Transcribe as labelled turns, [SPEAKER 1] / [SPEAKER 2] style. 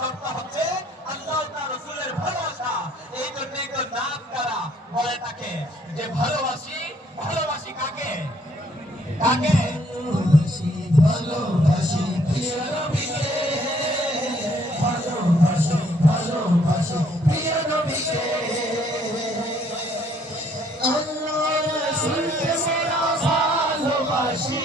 [SPEAKER 1] সত্তা হচ্ছে আল্লাহ তার রসুলের ভালোবাসা। এই জন্যই তো নাম করা বলে তাকে যে ভালোবাসি ভালোবাসি কাকে? কাকে?
[SPEAKER 2] ভালোবাসি ভালোবাসি, প্রিয় নবীকে ভালোবাসি ভালোবাসি, প্রিয় নবীকে আল্লাহ রসুলকে মোরা ভালোবাসি।